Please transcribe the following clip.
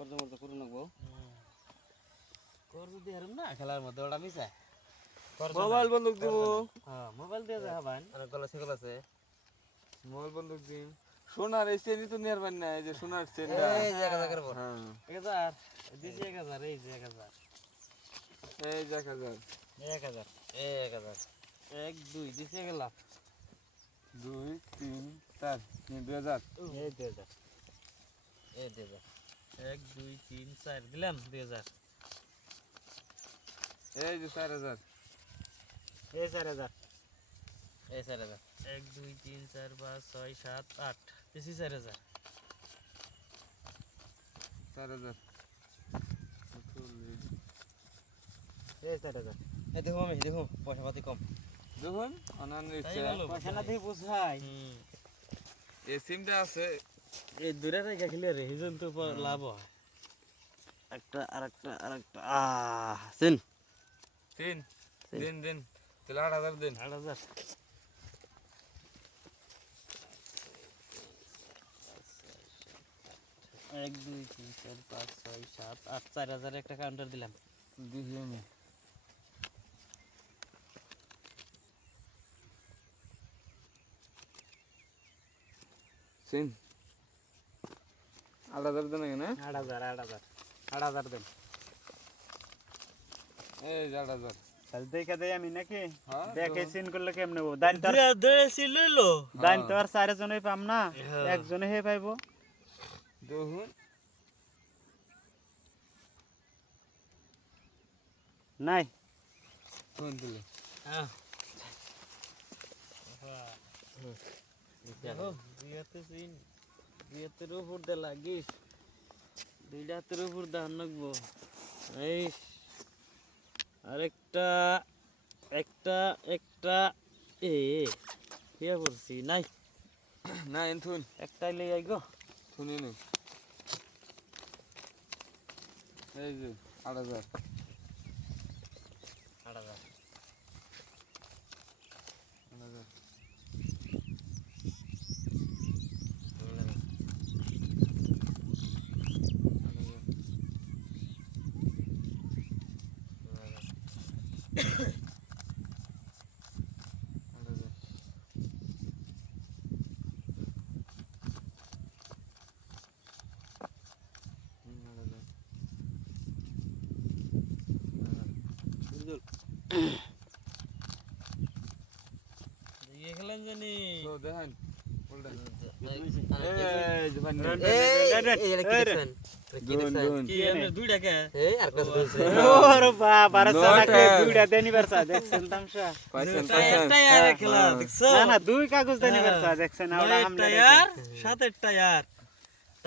করতে মরতে করু নাকবো কর যদি হারুম না খেলার মধ্যে ওটা মিশা মোবাইল বন্দুক দিব হ্যাঁ মোবাইল দিয়ে যা হবান আর গলা সেগুলো আছে মোবাইল বন্দুক দিন সোনার এই চেনি তো নিয়ে পারবেন না এই যে সোনার চেনটা এই জায়গা জায়গার পর হ্যাঁ 1000 দিছি 1000 এই যে 1000 এই যে 1000 1000 1000 1 2 দিছি গেলাম 2 3 4 2000 এই 2000 এই দেবে 1 2 3 4 দিলাম 2000 এই যে 4000 এই 4000 এই 4000 1 2 3 4 5 6 7 8 দিছি 4000 4000 এই 4000 এই দেখো আমি দেখো পয়সা পাতি কম দেখুন অনানের তাই ইচ্ছা গেল পয়সা না দিয়ে বুঝাই এই সিমটা আছে এই দূরে রেখে খেলে রে হিজন তো লাভ হয় একটা সিন তিন দিন দিন তাহলে 8000 দিন 8000 1 2 3 4 5 6 7 8 4000 একটা কাউন্টার দিলাম দিহি আমি সিন 8000 দেন না 8000 দেন এই যে 8000 তাহলে দেখে দেই আমি নাকি হ্যাঁ, দেখে তো। সিন করলে কেমনে হবো দান তো দেশি লইলো দান তো আর চারজনই পাম না হ্যাঁ। একজনে হে পাইবো দেখুন নাই কোন দিলে হ্যাঁ দেখো দুইয়াতে সিন দুইয়াতের উপর দে লাগিস দুইটা হাতের উপর দান লাগবো এই আরেকটা একটা একটা এ ইয়া করছি নাই না এনথুন একটাই লই আই গো শুনি নি এই যে 8000 8000 দিয়ে খেলেন জানি তো দেখেন উল্টা এই এই যে ভাই এই এটা কি দেখছেন কি দেখছেন কি এমনি দুইটা কে এই আর কত দিছে ওরে বাবা সালাকে দুইটা দেনি পারছা দেখছেন তামসা পাইছেন একটা ইয়ার খেলা দেখছো না না দুই কাগজ দেনি পারছা দেখছেন আওড়া একটা হামলা ইয়ার সাথে একটা ইয়ার